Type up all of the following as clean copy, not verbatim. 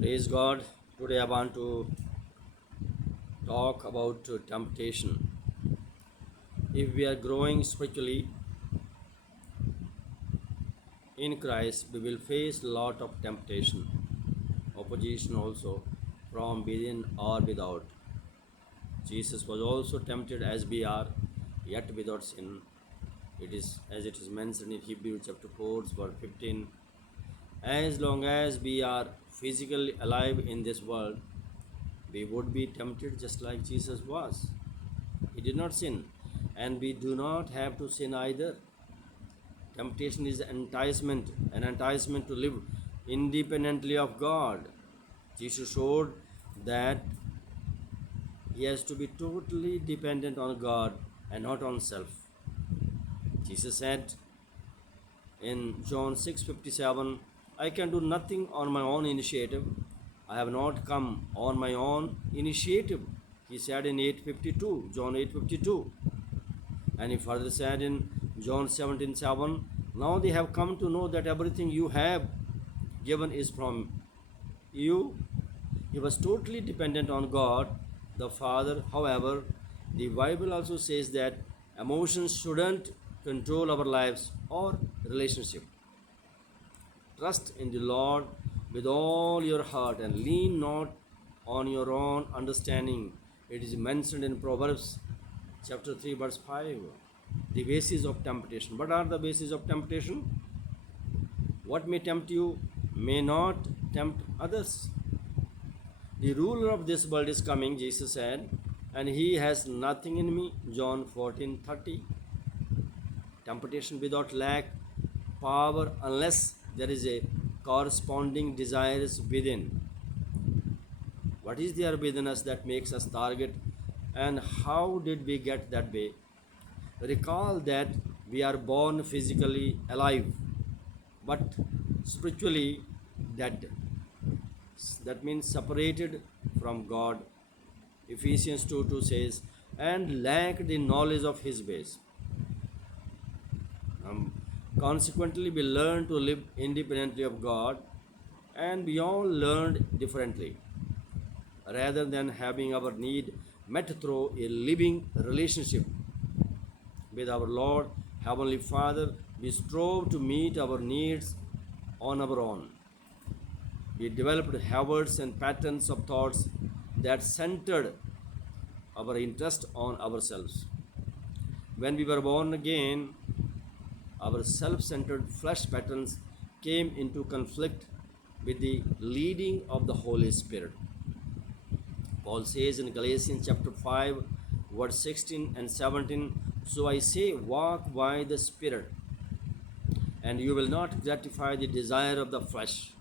Praise God. Today I want to talk about temptation. If we are growing spiritually in Christ, we will face a lot of temptation, opposition also from within or without. Jesus was also tempted as we are, yet without sin. It is as it is mentioned in Hebrews chapter 4, verse 15. As long as we are physically alive in this world, we would be tempted just like Jesus was. He did not sin, and we do not have to sin either. Temptation is an enticement to live independently of God. Jesus showed that he has to be totally dependent on God and not on self. Jesus said in John 6:57, I can do nothing on my own initiative. I have not come on my own initiative. He said in 8:52, John 8:52. And he further said in John 17:7, now they have come to know that everything you have given is from you. He was totally dependent on God, the Father. However, the Bible also says that emotions shouldn't control our lives or relationship. Trust in the Lord with all your heart and lean not on your own understanding. It is mentioned in Proverbs chapter 3, verse 5. The basis of temptation. What are the bases of temptation? What may tempt you may not tempt others. The ruler of this world is coming, Jesus said, and he has nothing in me. John 14:30. Temptation without lack power unless there is a corresponding desires within. What is there within us that makes us target, and how did we get that way? Recall that we are born physically alive but spiritually dead. That means separated from God. Ephesians 2:2 says, and lack the knowledge of his ways. Consequently, we learn to live independently of God, and we all learned differently. Rather than having our need met through a living relationship with our Lord, Heavenly Father, we strove to meet our needs on our own. We developed habits and patterns of thoughts that centered our interest on ourselves. When we were born again, our self centered flesh patterns came into conflict with the leading of the Holy Spirit. Paul says in Galatians chapter 5, verse 16 and 17, so I say, walk by the Spirit, and you will not gratify the desire of the flesh.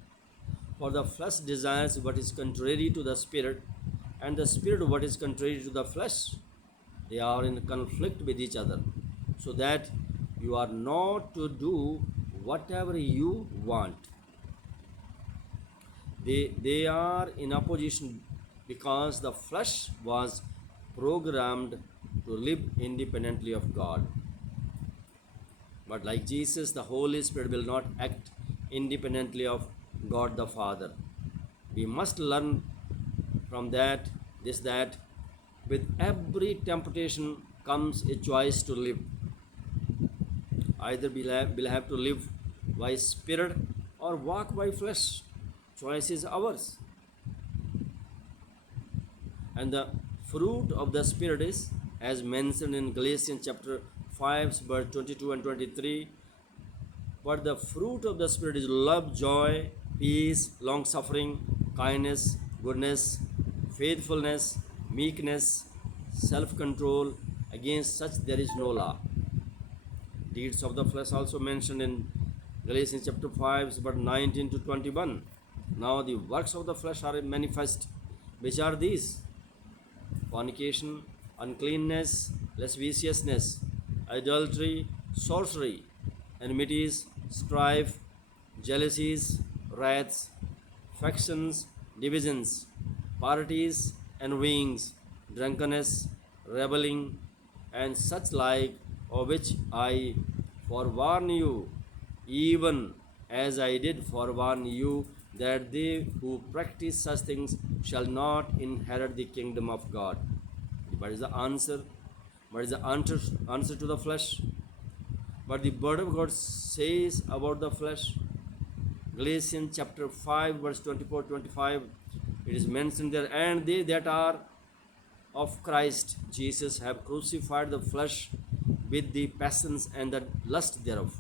For the flesh desires what is contrary to the Spirit, and the Spirit what is contrary to the flesh. They are in conflict with each other, so that you are not to do whatever you want. They are in opposition because the flesh was programmed to live independently of God. But like Jesus, the Holy Spirit will not act independently of God the Father. We must learn from that with every temptation comes a choice to live. Either we'll have to live by spirit or walk by flesh. Choice is ours. And the fruit of the Spirit is, as mentioned in Galatians chapter 5, verse 22 and 23. But the fruit of the Spirit is love, joy, peace, long suffering, kindness, goodness, faithfulness, meekness, self control. Against such there is no law. Deeds of the flesh also mentioned in Galatians chapter 5, verse 19 to 21. Now the works of the flesh are manifest, which are these: fornication, uncleanness, lasciviousness, adultery, sorcery, enmities, strife, jealousies, wraths, factions, divisions, parties, envyings, drunkenness, revelling, and such like, of which I forewarn you, even as I did forewarn you that they who practice such things shall not inherit the kingdom of God. What is the answer? What is the answer to the flesh? What the word of God says about the flesh? Galatians chapter 5, verse 24-25, it is mentioned there, and they that are of Christ Jesus have crucified the flesh with the passions and the lust thereof.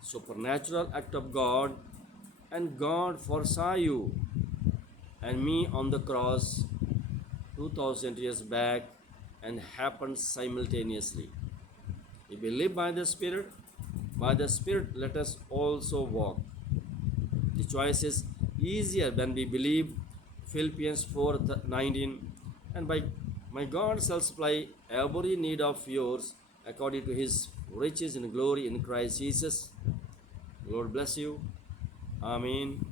Supernatural act of God, and God foresaw you and me on the cross 2000 years back and happened simultaneously. If we live by the Spirit let us also walk. The choice is easier when we believe Philippians 4:19, and by my God shall supply every need of yours according to his riches in glory in Christ Jesus. Lord bless you. Amen.